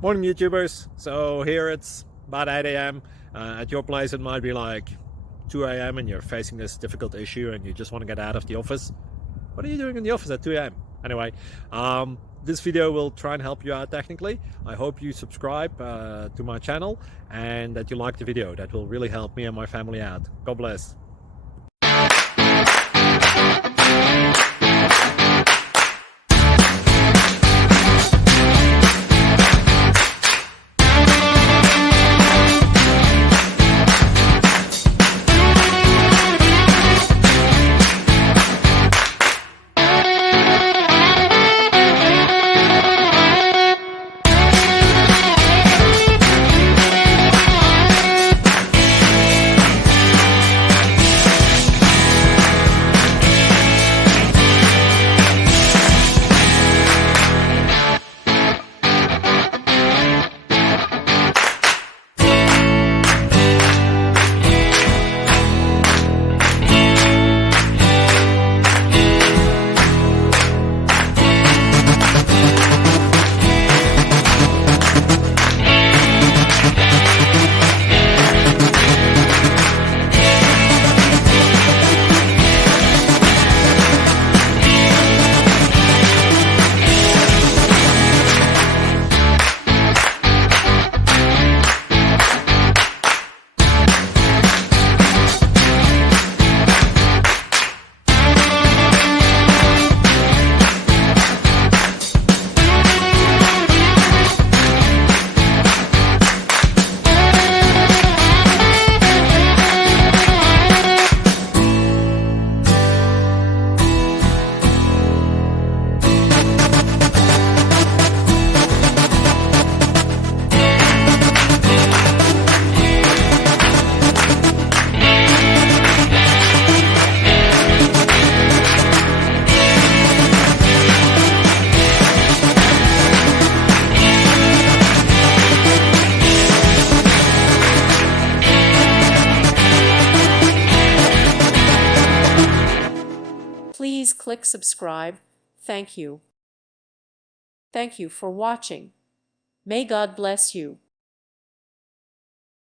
Morning YouTubers. So here it's about 8 a.m. At your place it might be like 2 a.m. and you're facing this difficult issue and you just want to get out of the office. What are you doing in the office at 2 a.m.? Anyway, this video will try and help you out technically. I hope you subscribe to my channel and that you like the video. That will really help me and my family out. God bless. Please click subscribe. Thank you. Thank you for watching. May God bless you.